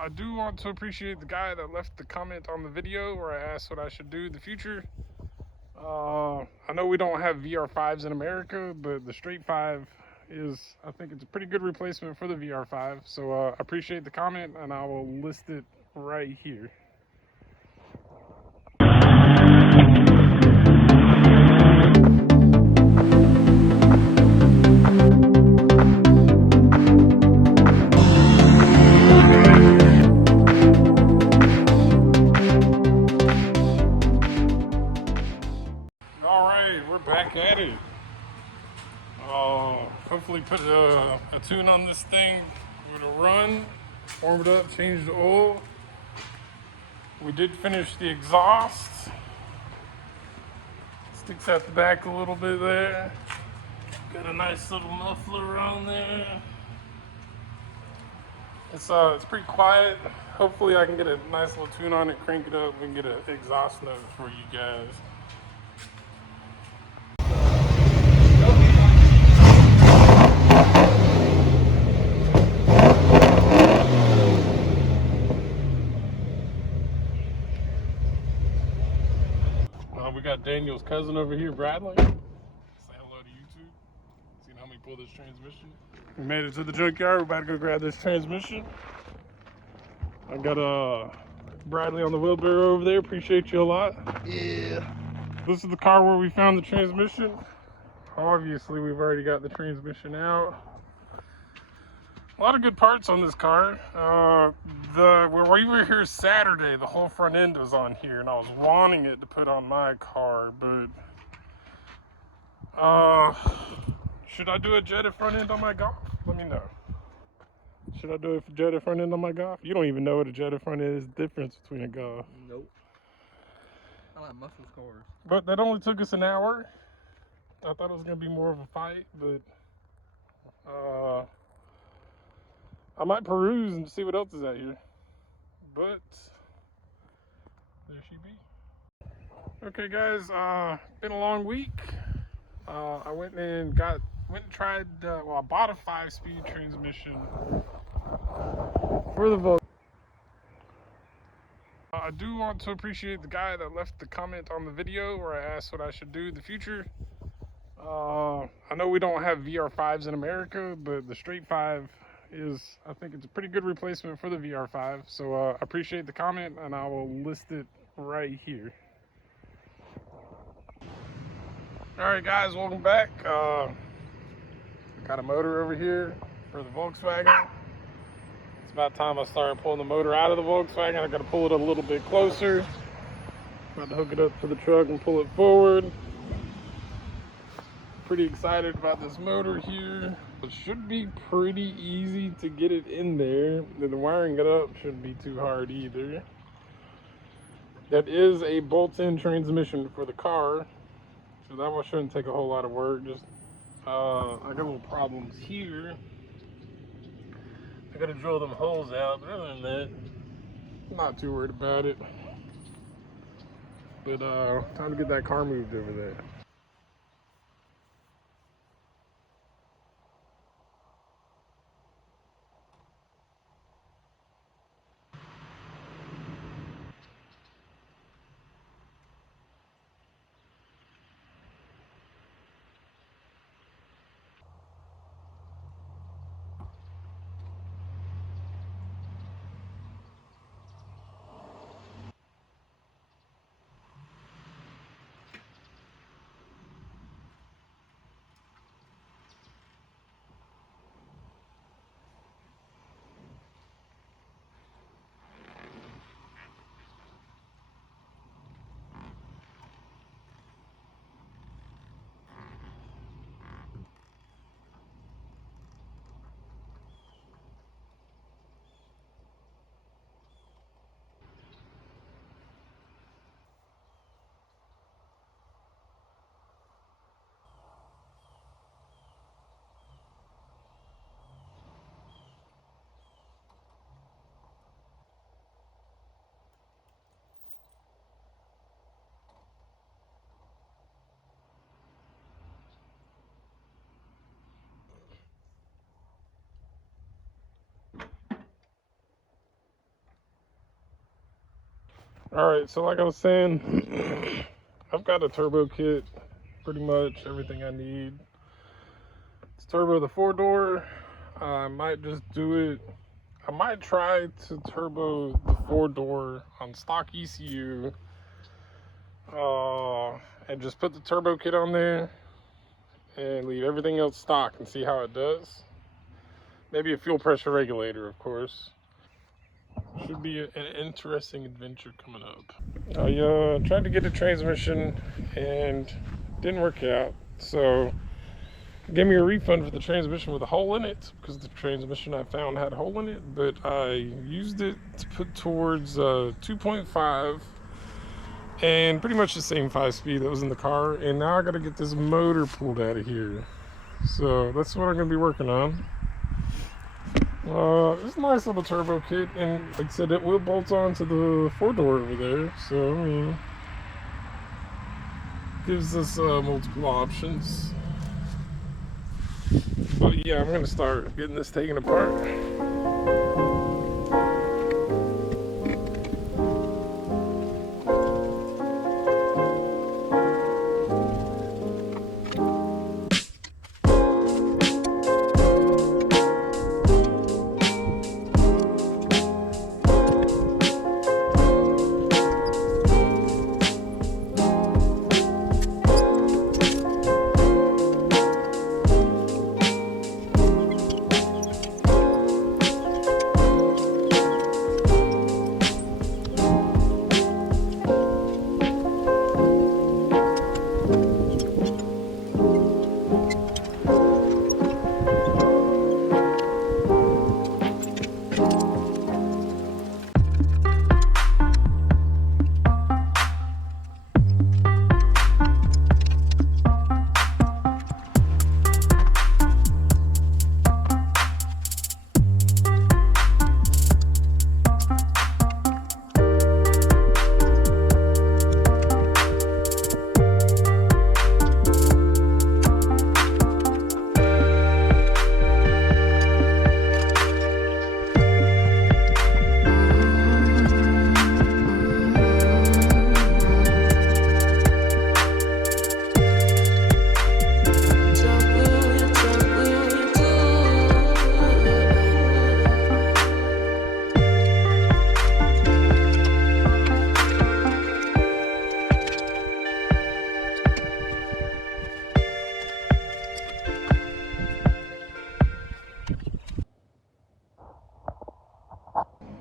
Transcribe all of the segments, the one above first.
I do want to appreciate the guy that left the comment on the video where I asked what I should do in the future. I know we don't have VR5s in America, but the Straight 5 is, I think it's a pretty good replacement for the VR5. So I appreciate the comment, and I will list it right here. We're back at it. Hopefully put a tune on this thing. Give it a run, warm it up, change the oil. We did finish the exhaust. Sticks out the back a little bit there. Got a nice little muffler on there. It's pretty quiet. Hopefully I can get a nice little tune on it, crank it up, and get an exhaust note for you guys. We got Daniel's cousin over here, Bradley. Say hello to YouTube. See how we pull this transmission. We made it to the junkyard. We're about to go grab this transmission. I got Bradley on the wheelbarrow over there. Appreciate you a lot. Yeah. This is the car where we found the transmission. Obviously, we've already got the transmission out. A lot of good parts on this car. When we were here Saturday, the whole front end was on here, and I was wanting it to put on my car, but should I do a jetted front end on my Golf? Let me know. Should I do a jetted front end on my Golf? You don't even know what a jetted front end is. The difference between a Golf. Nope. I like muscle cars. But that only took us an hour. I thought it was gonna be more of a fight, but I might peruse and see what else is out here. But there she be. Okay, guys. Been a long week. I went and tried. I bought a 5-speed transmission for the Volkswagen. I do want to appreciate the guy that left the comment on the video where I asked what I should do in the future. I know we don't have VR5s in America, but the Straight 5 is, I think it's a pretty good replacement for the VR5. So I appreciate the comment, and I will list it right here. Alright guys, welcome back. Got a motor over here for the Volkswagen. It's about time I started pulling the motor out of the Volkswagen. I gotta pull it a little bit closer. About to hook it up to the truck and pull it forward. Pretty excited about this motor here. It should be pretty easy to get it in there. The wiring it up shouldn't be too hard either. That is a bolt-in transmission for the car, so that one shouldn't take a whole lot of work. Just I got little problems here. I gotta drill them holes out, but other than that, I'm not too worried about it. But time to get that car moved over there. Alright, so like I was saying, I've got a turbo kit, pretty much everything I need. It's turbo the 4-door. I might just do it. I might try to turbo the 4-door on stock ECU, and just put the turbo kit on there and leave everything else stock and see how it does. Maybe a fuel pressure regulator, of course. Should be an interesting adventure coming up. I tried to get a transmission and didn't work out, so gave me a refund for the transmission with a hole in it, because the transmission I found had a hole in it, but I used it to put towards 2.5 and pretty much the same 5-speed that was in the car, and now I gotta get this motor pulled out of here. So that's what I'm gonna be working on. It's a nice little turbo kit, and like I said, it will bolt on to the 4-door over there, so I mean, gives us multiple options. But yeah, I'm gonna start getting this taken apart.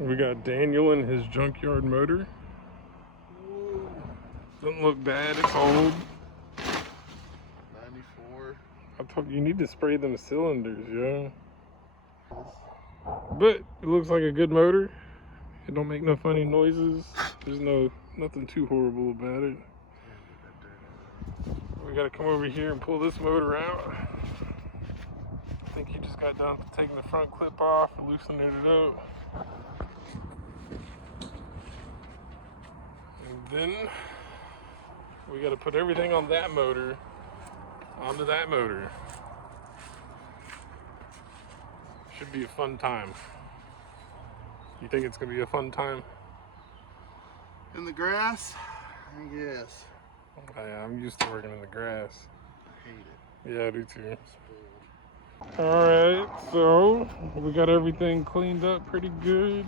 We got Daniel and his junkyard motor. Doesn't look bad, it's old. 94. I told you need to spray them cylinders, yeah. But it looks like a good motor. It don't make no funny noises. There's nothing too horrible about it. We gotta come over here and pull this motor out. I think he just got done taking the front clip off and loosening it up. And then we gotta put everything on that motor onto that motor. Should be a fun time. You think it's gonna be a fun time? In the grass? I guess. I'm used to working in the grass. I hate it. Yeah, I do too. Spoiled. Alright, so we got everything cleaned up pretty good.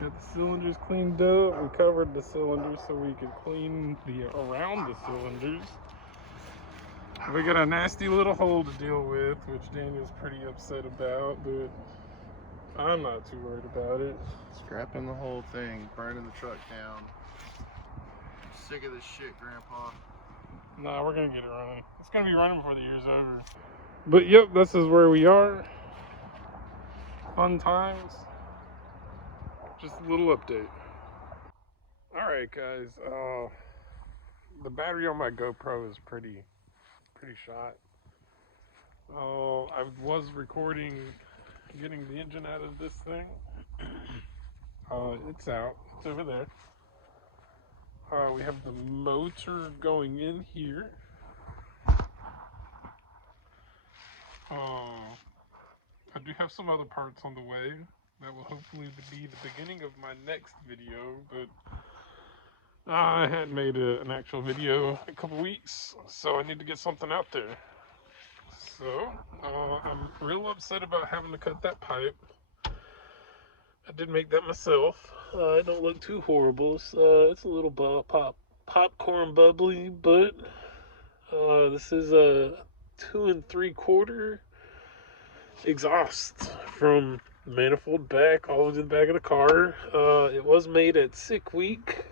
Got the cylinders cleaned up. We covered the cylinders so we could clean around the cylinders. We got a nasty little hole to deal with, which Daniel's pretty upset about, but I'm not too worried about it. Scrapping the whole thing, burning the truck down. Sick of this shit, Grandpa. Nah, we're gonna get it running. It's gonna be running before the year's over. But yep, this is where we are. Fun times. Just a little update. Alright guys, the battery on my GoPro is pretty shot. I was recording getting the engine out of this thing. It's out. It's over there. We have the motor going in here. I do have some other parts on the way that will hopefully be the beginning of my next video, but I hadn't made an actual video in a couple weeks, so I need to get something out there. So, I'm real upset about having to cut that pipe. I did make that myself. It don't look too horrible. It's a little popcorn bubbly, but this is a 2 3/4 exhaust from the manifold back all the way to the back of the car. It was made at Sick Week.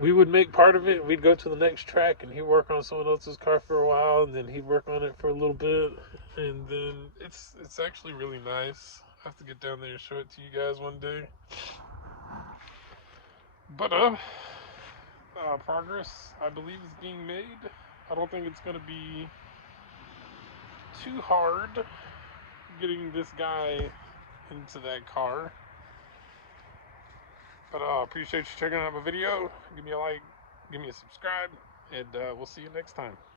We would make part of it. We'd go to the next track, and he'd work on someone else's car for a while, and then he'd work on it for a little bit, and then it's actually really nice. I have to get down there and show it to you guys one day. But progress I believe is being made. I don't think it's gonna be too hard getting this guy into that car. But appreciate you checking out my video. Give me a like, give me a subscribe, and we'll see you next time.